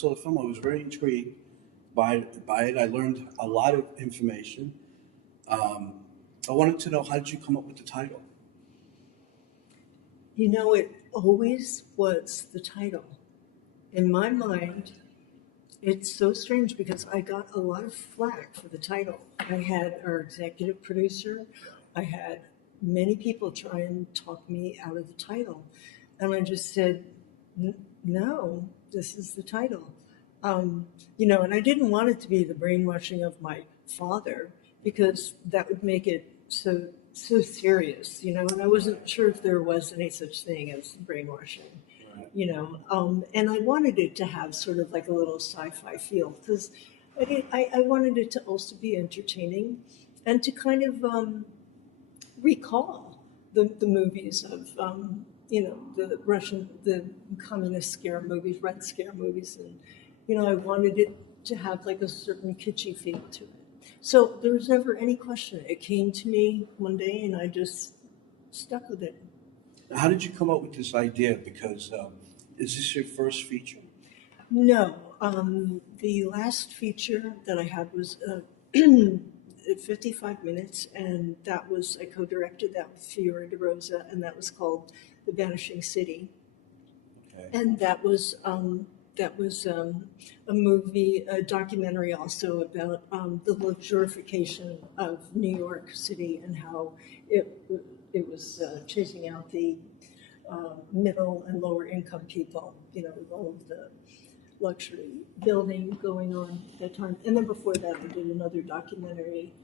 saw the film, I was very intrigued by it. I learned a lot of information. I wanted to know, how did you come up with the title? You know, it always was the title. In my mind, it's so strange because I got a lot of flack for the title. I had our executive producer, I had many people try and talk me out of the title. And I just said, no, this is the title. You know, and I didn't want it to be the brainwashing of my father, because that would make it so serious, you know, and I wasn't sure if there was any such thing as brainwashing. Right. You know, and I wanted it to have sort of like a little sci-fi feel, because I wanted it to also be entertaining and to kind of recall the movies of, you know, the communist scare movies, Red Scare movies. And, you know, I wanted it to have like a certain kitschy feel to it. So there was never any question. It came to me one day and I just stuck with it. How did you come up with this idea? Because is this your first feature? No, the last feature that I had was 55 minutes, and that was, I co-directed that with Fiore De Rosa, and that was called The Vanishing City. Okay. And that was a movie, a documentary also about the luxurification of New York City and how it was chasing out the middle and lower income people, you know, with all of the luxury building going on at that time. And then before that, I did another documentary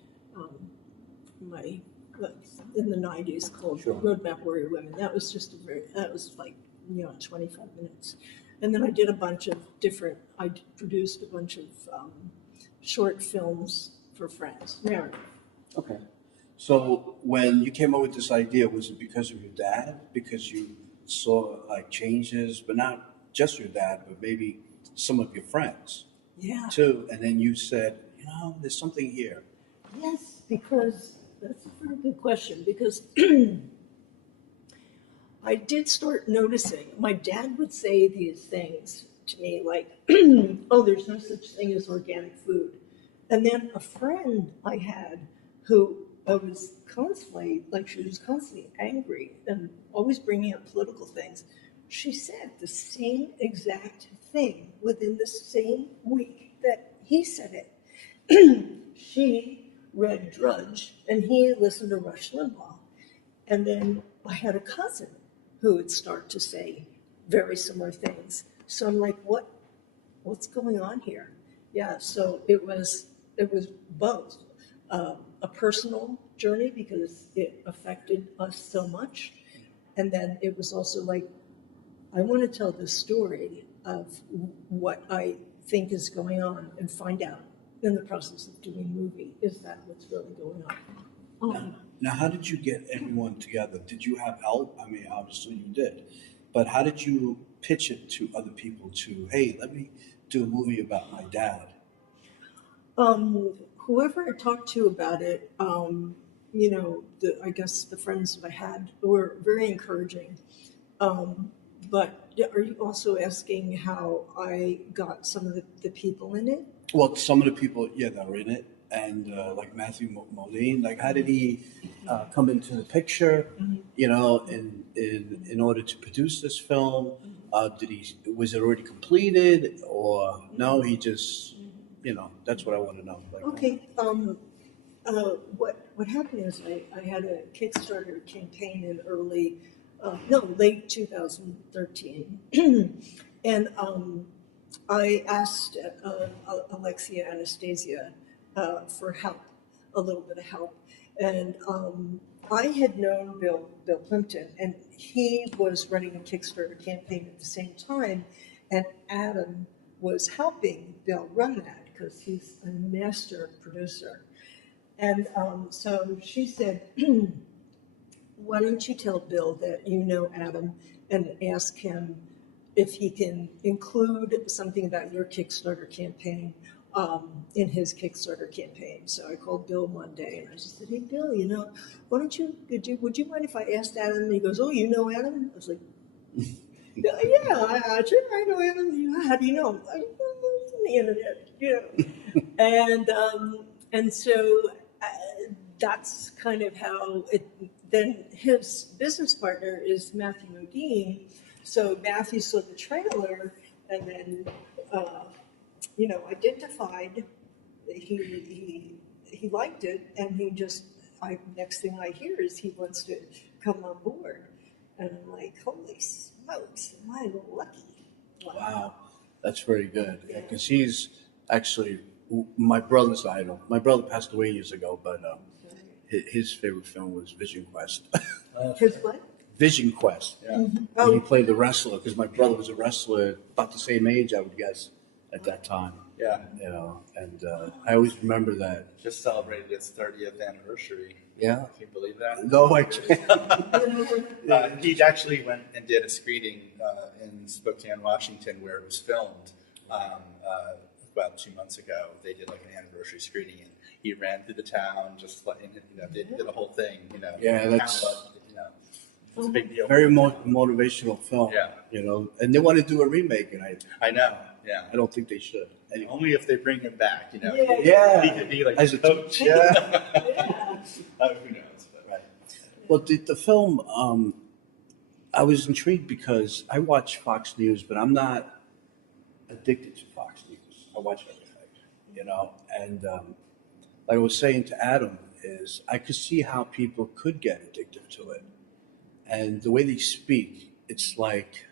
in the 90s called Sure. Roadmap Warrior Women. That was just that was like, you know, 25 minutes. And then I did I produced a bunch of short films for friends, Narrated. Okay. So when you came up with this idea, was it because of your dad? Because you saw like changes, but not just your dad, but maybe some of your friends too. And then you said, you know, there's something here. Yes, because that's a very good question, because I did start noticing, my dad would say these things to me like, oh, there's no such thing as organic food. And then a friend I had who was constantly, like she was constantly angry and always bringing up political things, she said the same exact thing within the same week that he said it. She read Drudge and he listened to Rush Limbaugh. And then I had a cousin who would start to say very similar things. So I'm like, what's going on here? Yeah, so it was both a personal journey because it affected us so much, and then it was also like, I want to tell the story of what I think is going on and find out in the process of doing a movie, is that what's really going on? Now, how did you get everyone together? Did you have help? I mean, obviously you did, but how did you pitch it to other people to, hey, let me do a movie about my dad? Whoever I talked to about it, you know, I guess the friends that I had were very encouraging. But are you also asking how I got some of the people in it? Well, some of the people, yeah, that were in it, and like Matthew Modine, like how did he come into the picture? You know, in order to produce this film, was it already completed, or no? He just, you know, that's what I want to know. Like, okay. What happened is I had a Kickstarter campaign in late 2013, and I asked Alexia Anastasia for help, a little bit of help, and I had known Bill Plimpton, and he was running a Kickstarter campaign at the same time, and Adam was helping Bill run that because he's a master producer. And so she said, why don't you tell Bill that you know Adam and ask him if he can include something about your Kickstarter campaign in his Kickstarter campaign. So I called Bill one day and I just said, hey, Bill, you know, would you mind if I asked Adam? And he goes, oh, you know Adam? I was like, yeah, I know Adam. How do you know him? the internet, and so that's kind of how it. Then his business partner is Matthew Modine, so Matthew saw the trailer and then identified that he liked it, and he just next thing I hear is he wants to come on board, and I'm like, holy smokes, am I lucky? Wow, that's very good. Because he's actually my brother's idol. My brother passed away years ago, but his favorite film was Vision Quest. His what? Vision Quest. Yeah. Oh. He played the wrestler because my brother was a wrestler about the same age, I would guess, at that time. Yeah. And I always remember that. Just celebrated its 30th anniversary. Yeah. Can you believe that? No, I can't. He actually went and did a screening in Spokane, Washington, where it was filmed about 2 months ago. They did like an anniversary screening, and he ran through the town, just like, they did a whole thing. Yeah, that's it's a big deal. very motivational film. Yeah. And they want to do a remake, and I know. Yeah. I don't think they should. Anyway. Only if they bring him back. Yeah. He could be like as a coach. Yeah. Who knows? But. Right. Well, the film, I was intrigued because I watch Fox News, but I'm not addicted to Fox News. I watch everything, and like I was saying to Adam is I could see how people could get addicted to it. And the way they speak, it's like,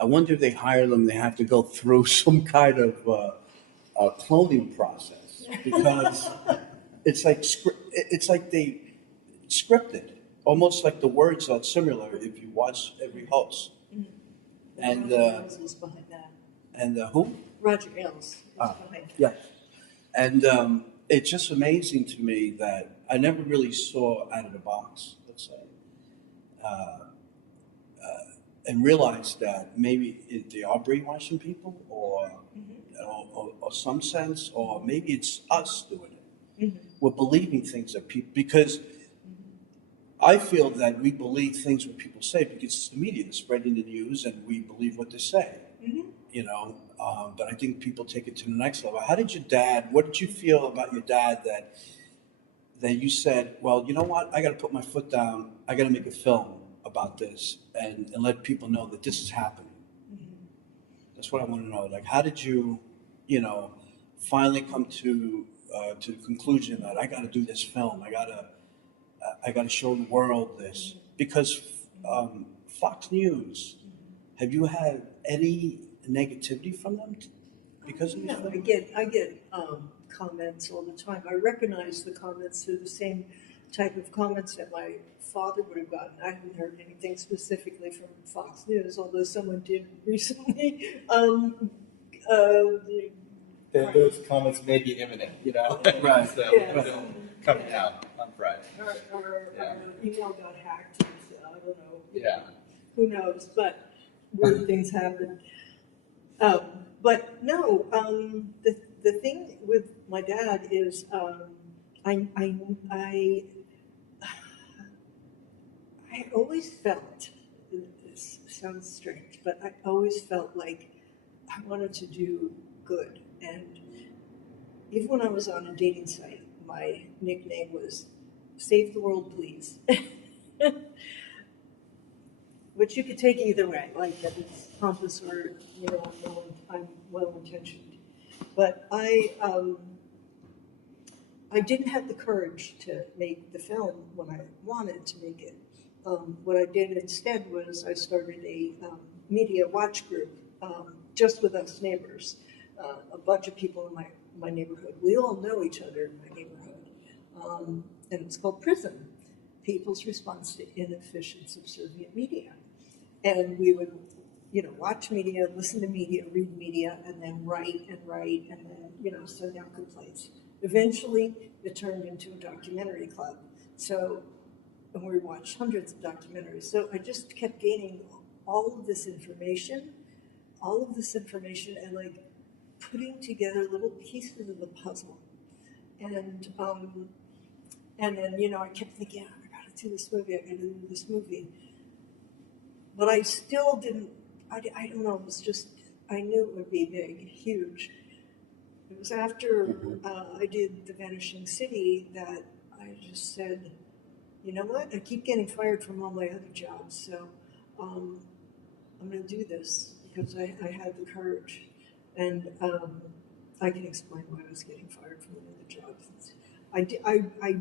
I wonder if they hire them, they have to go through some kind of cloning process, because it's like they scripted, almost like the words are similar if you watch every host. And Roger is behind that. And who? Roger Ailes is behind that. Yeah. And it's just amazing to me that I never really saw out of the box, let's say, and realized that maybe they are brainwashing people, or some sense, or maybe it's us doing it. We're believing things that people, because I feel that we believe things what people say because it's the media that's spreading the news, and we believe what they say. But I think people take it to the next level. What did you feel about your dad that you said, well, you know what, I got to put my foot down, I got to make a film about this and let people know that this is happening? That's what I want to know. Like, how did you, finally come to the conclusion that I got to do this film? I got to show the world this, because Fox News. Have you had any negativity from them because of this? No, I get comments all the time. I recognize the comments. They're the same type of comments that my father would have gotten. I haven't heard anything specifically from Fox News, although someone did recently. Those comments may be imminent, Right. So they'll come out on Friday. Our email got hacked. I don't know. Yeah. Who knows? But weird things happen. But no, the thing with my dad is I always felt, this sounds strange, but I always felt like I wanted to do good. And even when I was on a dating site, my nickname was Save the World, Please. Which you could take either way, like that it's pompous or, I'm well-intentioned. But I didn't have the courage to make the film when I wanted to make it. What I did instead was I started a media watch group just with us neighbors, a bunch of people in my neighborhood. We all know each other in my neighborhood. And it's called PRISM, People's Response to Inefficient Subservient Media. And we would, watch media, listen to media, read media, and then write, and then, send out complaints. Eventually, it turned into a documentary club. So, and we watched hundreds of documentaries. So I just kept gaining all of this information, and like putting together little pieces of the puzzle. And then, I kept thinking, I gotta do this movie, But I still didn't, I don't know, it was just, I knew it would be big, huge. It was after I did The Vanishing City that I just said, you know what? I keep getting fired from all my other jobs, so I'm going to do this because I had the courage. And I can explain why I was getting fired from the other jobs. I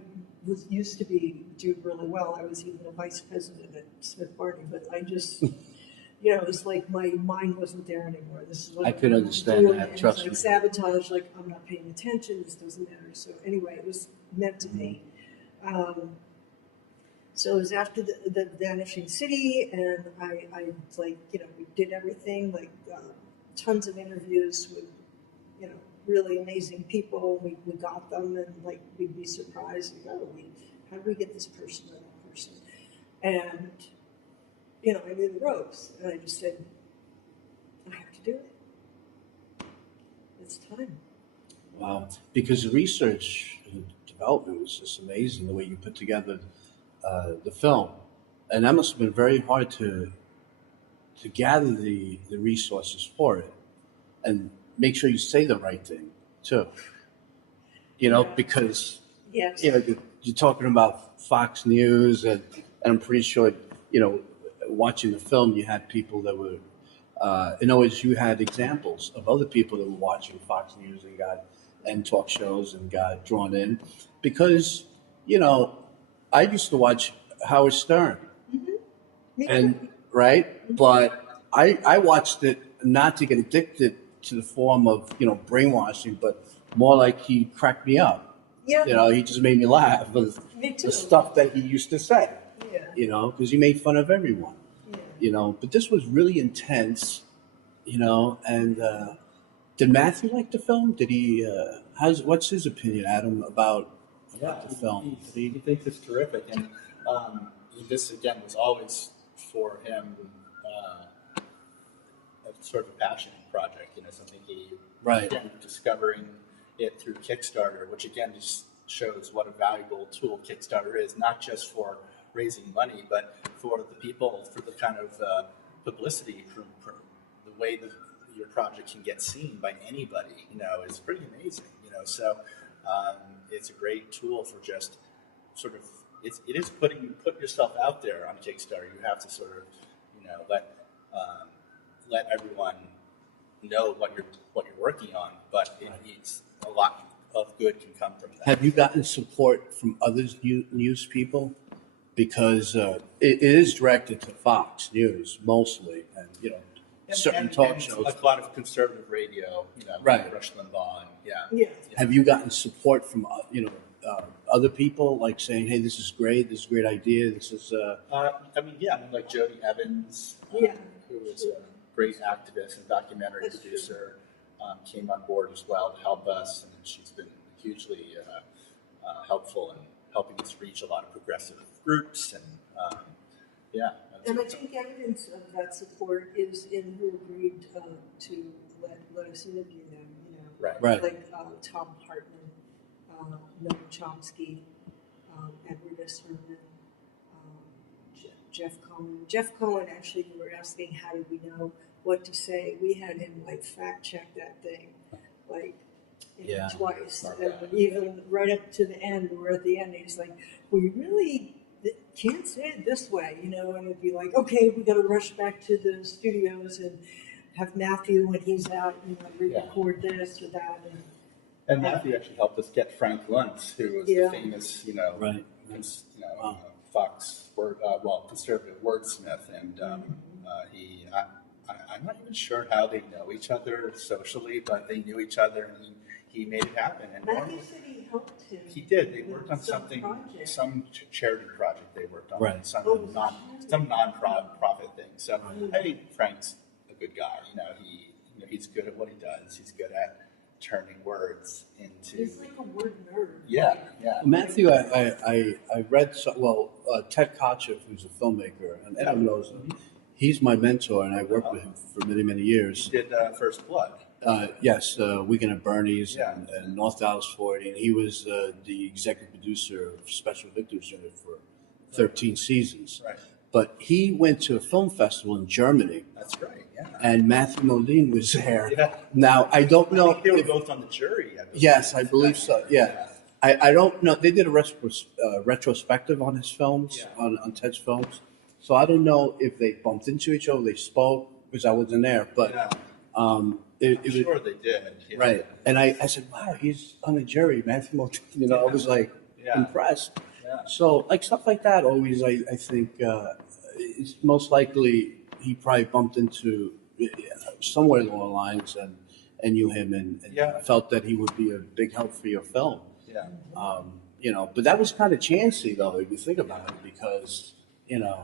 was used to do really well. I was even a vice president at Smith Barney, but I just, it was like my mind wasn't there anymore. This is what I could I'm understand doing. that, And trust it's me. like sabotage, like I'm not paying attention, this doesn't matter. So anyway, it was meant to be. So it was after the Vanishing City, and I like, we did everything, like tons of interviews with, really amazing people. We got them, and like we'd be surprised, like, oh, how did we get this person or that person? And, I knew the ropes, and I just said, I have to do it. It's time. Wow. Because the research and development was just amazing, the way you put together the film. And that must have been very hard to gather the resources for it and make sure you say the right thing too. Because Yes. you're talking about Fox News, and I'm pretty sure watching the film you had people that were in other words, you had examples of other people that were watching Fox News and talk shows and got drawn in because I used to watch Howard Stern, and right, but I watched it not to get addicted to the form of brainwashing, but more like he cracked me up. Yeah. He just made me laugh with Me too. the stuff that he used to say. Yeah. Because he made fun of everyone. Yeah. But this was really intense. And did Matthew like the film? Did he? What's his opinion, Adam, about the film? He thinks it's terrific, and this again was always for him a sort of a passion project. Something he again discovering it through Kickstarter, which again just shows what a valuable tool Kickstarter is, not just for raising money, but for the people, for the kind of publicity, for the way that your project can get seen by anybody, is pretty amazing. So it's a great tool for just sort of it is put yourself out there on Kickstarter. You have to sort of let everyone know what you're working on, but it's a lot of good can come from that. Have you gotten support from other news people? Because it is directed to Fox News mostly, and certain talk shows. A lot of conservative radio, Right. Rush Limbaugh, Yeah. Have you gotten support from other people, like saying, "Hey, this is great. This is a great idea. This is." like Jody Evans, Yeah. who was a great activist and documentary That's producer, came on board as well to help us, and she's been hugely helpful in helping us reach a lot of progressive groups, and And I think evidence of that support is in who agreed to let us interview them. Right. Like Tom Hartman, Noam Chomsky, Edward S. Herman, Jeff Cohen. Jeff Cohen, actually, we were asking how did we know what to say. We had him fact check that thing, twice, and even right up to the end. We're at the end. He's like, "We really can't say it this way," and it'd be like, "Okay, we got to rush back to the studios and have Matthew when he's out, re-record this or that." And Matthew actually helped us get Frank Luntz, who was the famous, Fox conservative wordsmith, and I'm not even sure how they know each other socially, but they knew each other, and he made it happen. And Matthew said he helped him. He did. They worked on some something, project. some charity project they worked on, Right. some non-profit thing. So I think Frank's a good guy. He's good at what he does. He's good at turning words into. He's like a word nerd. Yeah. Matthew, I read Ted Kotcheff, who's a filmmaker, and Adam knows him. He's my mentor, and I worked with him for many, many years. He did First Blood. Yes, Weekend at Bernie's and North Dallas 40, and he was the executive producer of Special Victims Unit for 13 seasons. Right. but he went to a film festival in Germany, That's right. Yeah. and Matthew Modine was there. Yeah. Now I don't I know. think they were if- both on the jury. Yes, I believe so. Yeah. I don't know. They did a retrospective on his films, Yeah. on Ted's films. So I don't know if they bumped into each other, they spoke, because I wasn't there. But Yeah. it I'm was sure they did. Yeah. right. And I said, wow, he's on the jury, Matthew Modine. You know, I was like Yeah. impressed. Yeah. So like stuff like that always, I think it's most likely he probably bumped into somewhere along the lines and knew him and Yeah. felt that he would be a big help for your film. Yeah. You know, but that was kind of chancy though, if you think about it, because, you know,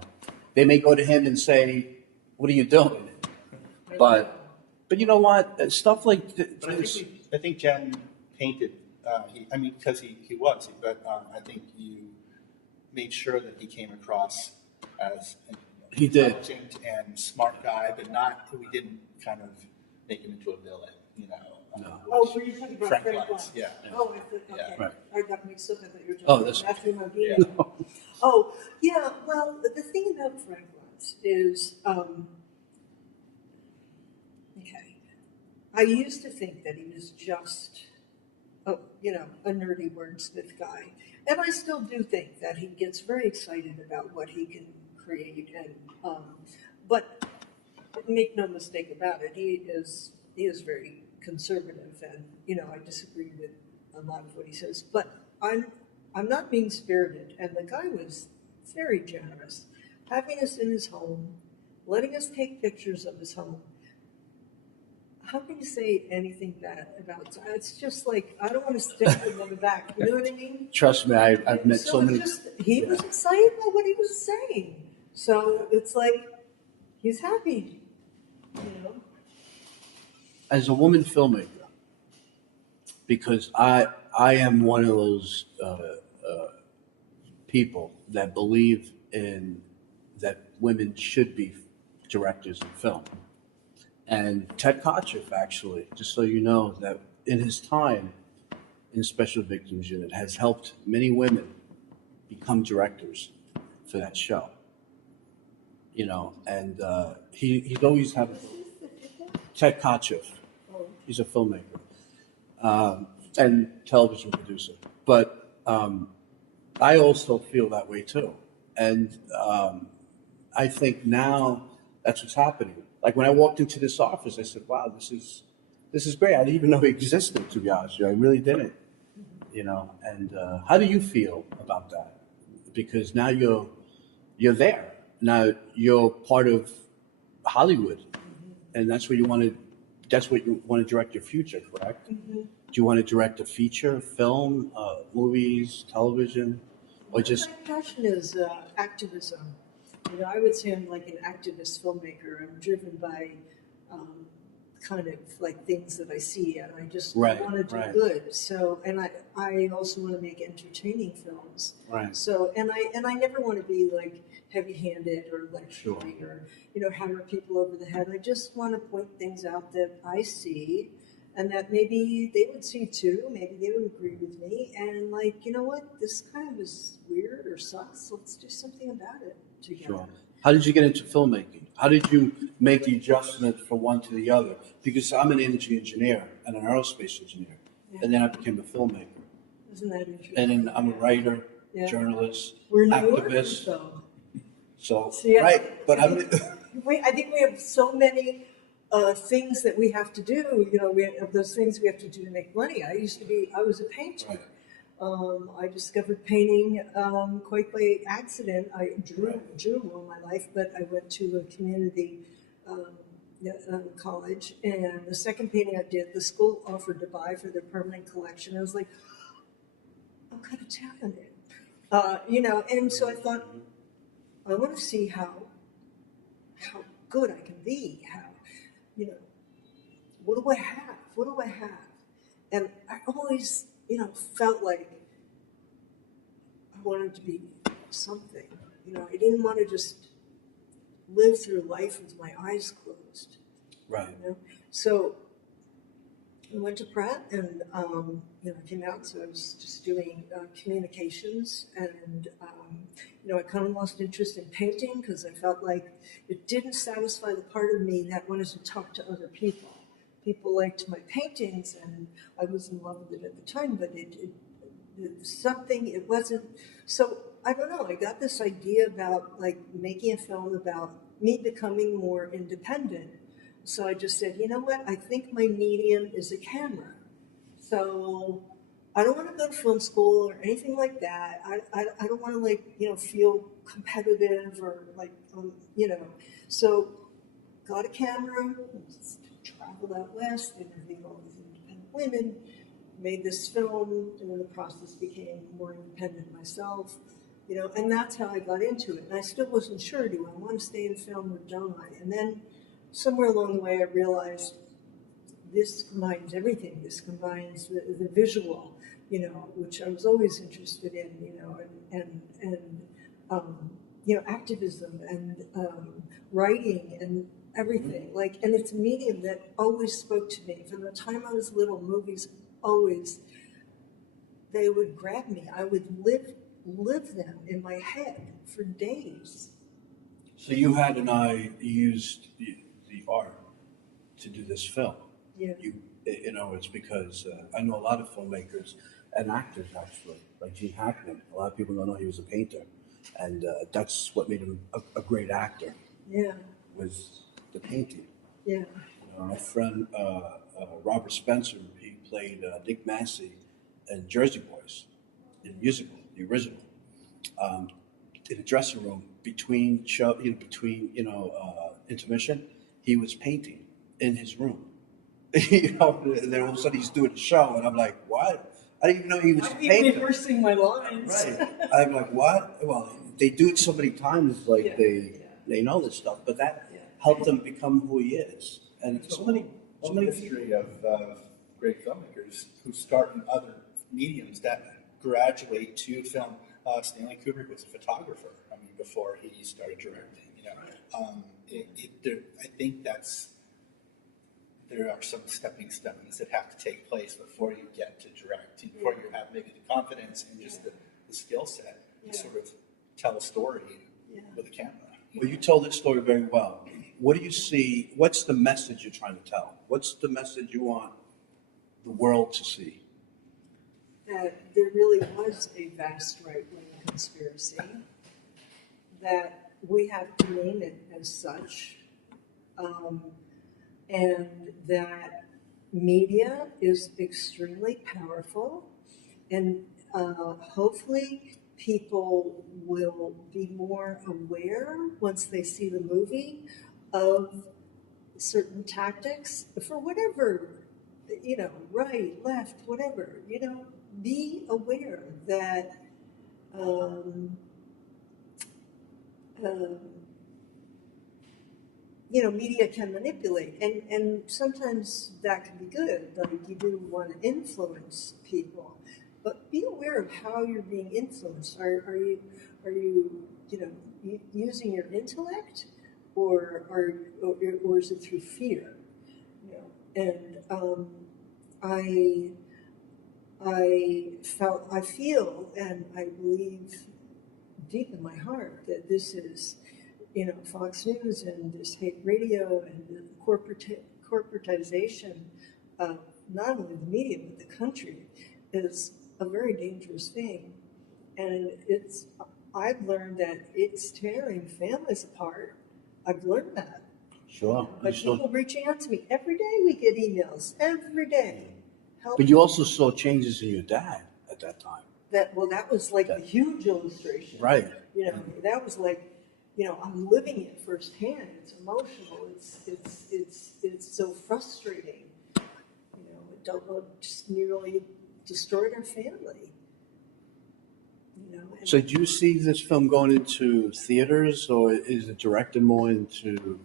they may go to him and say, what are you doing? But you know what? Stuff like But I think Jen painted. Because he was, but I think you made sure that he came across as an He did. intelligent and smart guy, but not. We didn't kind of make him into a villain, you know. No. Oh, were you talking about Frank Frank Lutz, Lutz? yeah. Oh, I thought, Yeah. okay. Right. I got mixed up. I thought you were Oh, talking that's- about Matthew Modine. Yeah. Oh, yeah. Well, the thing about Frank Lutz is, okay. I used to think that he was just, a nerdy wordsmith guy, and I still do think that he gets very excited about what he can create, and but make no mistake about it, he is very conservative, and I disagree with a lot of what he says, but I'm not being spirited, and the guy was very generous, having us in his home, letting us take pictures of his home. How can you say anything bad about it? It's just like, I don't want to stab him on the back, you know what I mean? Trust me, I've met so it's many. just, he was excited by what he was saying, so it's like, he's happy, As a woman filmmaker, because I am one of those people that believe in that women should be directors in film. And Ted Kotcheff, actually, just so you know, that in his time in Special Victims Unit has helped many women become directors for that show. And he's always had Ted Kotcheff. He's a filmmaker and television producer. But I also feel that way too. And I think now that's what's happening. Like when I walked into this office, I said, wow, this is great. I didn't even know it existed, to be honest with you. I really didn't. And how do you feel about that? Because now you're there. Now you're part of Hollywood, and that's what you want to direct your future, correct? Mm-hmm. Do you want to direct a feature, film, movies, television, or just? My passion is activism. I would say I'm like an activist filmmaker. I'm driven by kind of like things that I see, and I just Right, want to do right. good. So, and I also want to make entertaining films. Right. So, and I never want to be like heavy-handed or lecturing or hammer people over the head. I just want to point things out that I see, and that maybe they would see too. Maybe they would agree with me. And like, you know what? This kind of is weird or sucks. Let's do something about it together. Sure. How did you get into filmmaking? How did you make the adjustment from one to the other? Because I'm an energy engineer and an aerospace engineer, and then I became a filmmaker. Isn't that interesting? And then I'm a writer, Yeah. journalist, We're New activist. Yorkers, though. So, See, right, but I'm. I think we have so many things that we have to do. Those things we have to do to make money. I was a painter. Right. I discovered painting quite by accident. I drew all my life, but I went to a community college, and the second painting I did, the school offered to buy for their permanent collection. I was like, I'm kind of talented, and so I thought, I want to see how good I can be. What do I have? What do I have? And I always, felt like I wanted to be something. I didn't want to just live through life with my eyes closed. Right. So I went to Pratt, and came out. So I was just doing communications, and I kind of lost interest in painting because I felt like it didn't satisfy the part of me that wanted to talk to other people. People liked my paintings, and I was in love with it at the time, but it wasn't. So I don't know. I got this idea about like making a film about me becoming more independent. So I just said, you know what? I think my medium is a camera. So I don't want to go to film school or anything like that. I don't want to feel competitive or so got a camera, traveled out west, interviewed all these independent women, made this film, and in the process became more independent myself, and that's how I got into it. And I still wasn't sure, do I want to stay in film or don't I? And then somewhere along the way I realized this combines everything. This combines the visual, which I was always interested in, and activism and writing and everything. And it's a medium that always spoke to me. From the time I was little, movies always, they would grab me. I would live them in my head for days. So you had an eye, you used the art to do this film. Yeah. It's because I know a lot of filmmakers and actors actually, like Gene Hackman. A lot of people don't know he was a painter, and that's what made him a great actor. Yeah. Was the painting. Yeah. My friend Robert Spencer, he played Dick Massey in Jersey Boys, in the musical, the original. In the dressing room between intermission, he was painting in his room. And then all of a sudden he's doing a show, and I'm like, what? I didn't even know he was I'm painting. rehearsing my lines. Right. I'm like, what? Well, they do it so many times, like they know this stuff, but that helped him become who he is. And so many history of great filmmakers who start in other mediums that graduate to film. Stanley Kubrick was a photographer. Before he started directing. I think there are some stepping stones that have to take place before you get to direct, before you have maybe the confidence and just the skill set to sort of tell a story with a camera. Well, you told this story very well. What do you see? What's the message you're trying to tell? What's the message you want the world to see? That there really was a vast right-wing conspiracy, that we have to name it as such, and that media is extremely powerful, and hopefully people will be more aware once they see the movie of certain tactics for whatever, right, left, whatever, be aware that media can manipulate, and sometimes that can be good. Like you do want to influence people, but be aware of how you're being influenced. Are you using your intellect, or is it through fear? And I feel, and I believe deep in my heart that this is, Fox News and this hate radio and the corporatization of not only the media but the country is a very dangerous thing. And I've learned that it's tearing families apart. I've learned that. Sure. But people reaching out to me every day, we get emails every day. But you also saw changes in your dad at that time. That was like a huge illustration. Right. That was like, I'm living it firsthand. It's emotional. It's so frustrating. Just nearly destroyed our family. So do you see this film going into theaters, or is it directed more into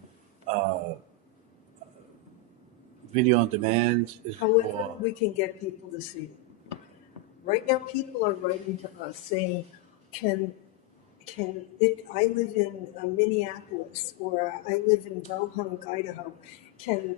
video on demand? However, we can get people to see it. Right now, people are writing to us saying, I live in Minneapolis, or I live in Bohunk, Idaho. Can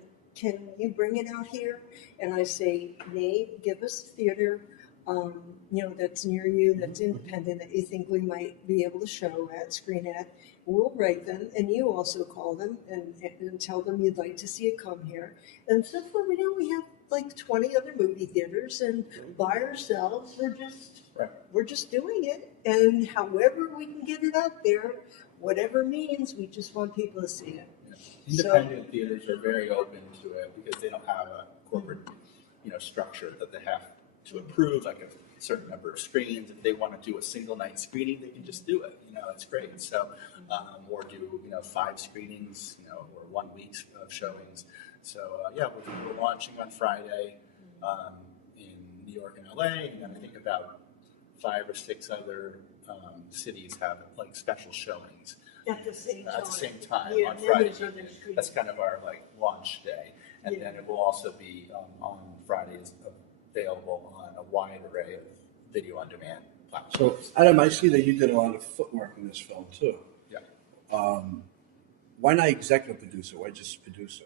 you bring it out here? And I say, Nate, give us theater. that's near you, that's independent, that you think we might be able to show at, screen at. We'll write them, and you also call them and tell them you'd like to see it come here. And so far, we have like 20 other movie theaters, and by ourselves, we're just doing it. And however we can get it out there, whatever means, we just want people to see it. Independent theaters are very open to it because they don't have a corporate, structure that they have to approve, like a certain number of screens. If they want to do a single night screening, they can just do it. It's great. So, or do 5 screenings, or 1 week of showings. So we're launching on Friday in New York and LA, and then I think about 5 or 6 other cities have like special showings At the same time Yeah, on Friday. That's kind of our launch day, and then it will also be on Fridays available on a wide array of video on demand platforms. So, Adam, I see that you did a lot of footwork in this film too. Yeah. Why not executive producer? Why just producer?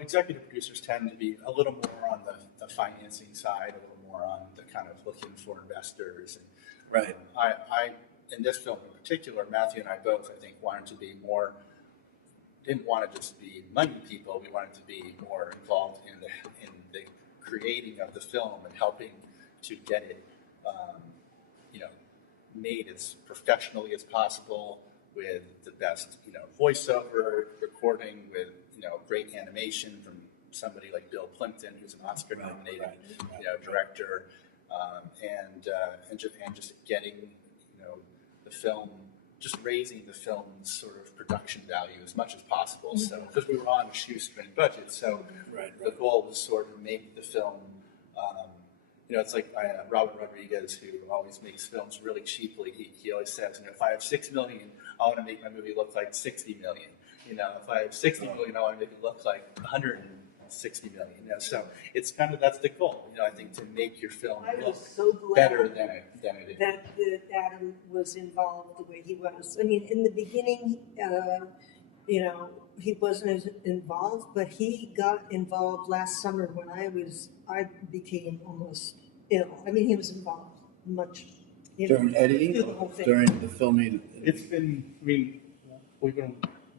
Executive producers tend to be a little more on the financing side, a little more on the kind of looking for investors. And, Right. I in this film in particular, Matthew and I both, I think, wanted to be more. Didn't want to just be money people. We wanted to be more involved in the creating of the film and helping to get it, made as professionally as possible with the best, voiceover recording, with great animation from somebody like Bill Plimpton, who's an Oscar-nominated, director, and just getting, the film. Just raising the film's sort of production value as much as possible. So, because we were on a shoestring budget, so the goal was sort of make the film. It's like Robert Rodriguez, who always makes films really cheaply. He always says, if I have $6 million, I want to make my movie look like $60 million. If I have $60 million, I want to make it look like $160 million. So it's kind of that's the goal. I think to make your film look better than it is. That Adam was involved the way he was. I mean, in the beginning, he wasn't as involved, but he got involved last summer when I became almost ill. I mean, he was involved much. During editing, through the whole thing. during the filming. It's been.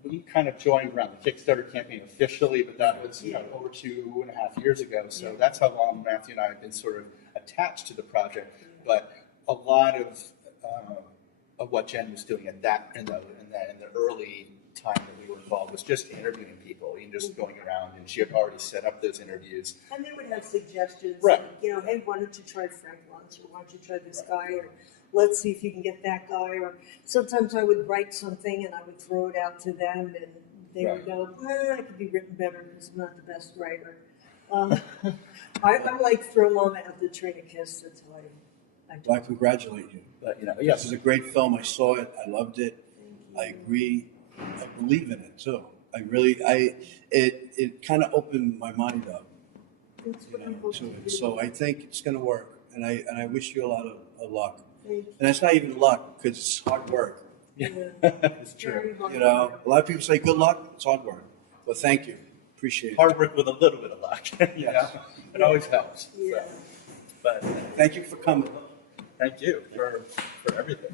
We kind of joined around the Kickstarter campaign officially, but that was over 2.5 years ago. So that's how long Matthew and I have been sort of attached to the project. But a lot of what Jen was doing at that in the early time that we were involved was just interviewing people, just going around, and she had already set up those interviews. And they would have suggestions, right? Like, hey, why don't you try Frank once, or why don't you try this guy, or let's see if you can get that guy. Or sometimes I would write something and I would throw it out to them, and they would go, it could be written better because I'm not the best writer. I'm like throw mom out the train of kiss. That's why I do. Well, I congratulate you. But This is a great film. I saw it. I loved it. I agree. I believe in it too. It kind of opened my mind up, to it. So I think it's going to work, and I wish you a lot of luck. And it's not even luck because it's hard work. Yeah, it's true. Very A lot of people say good luck. It's hard work. Well, thank you. Appreciate it. Hard work with a little bit of luck. It always helps. Yeah. So. But Thank you for coming. thank you for everything.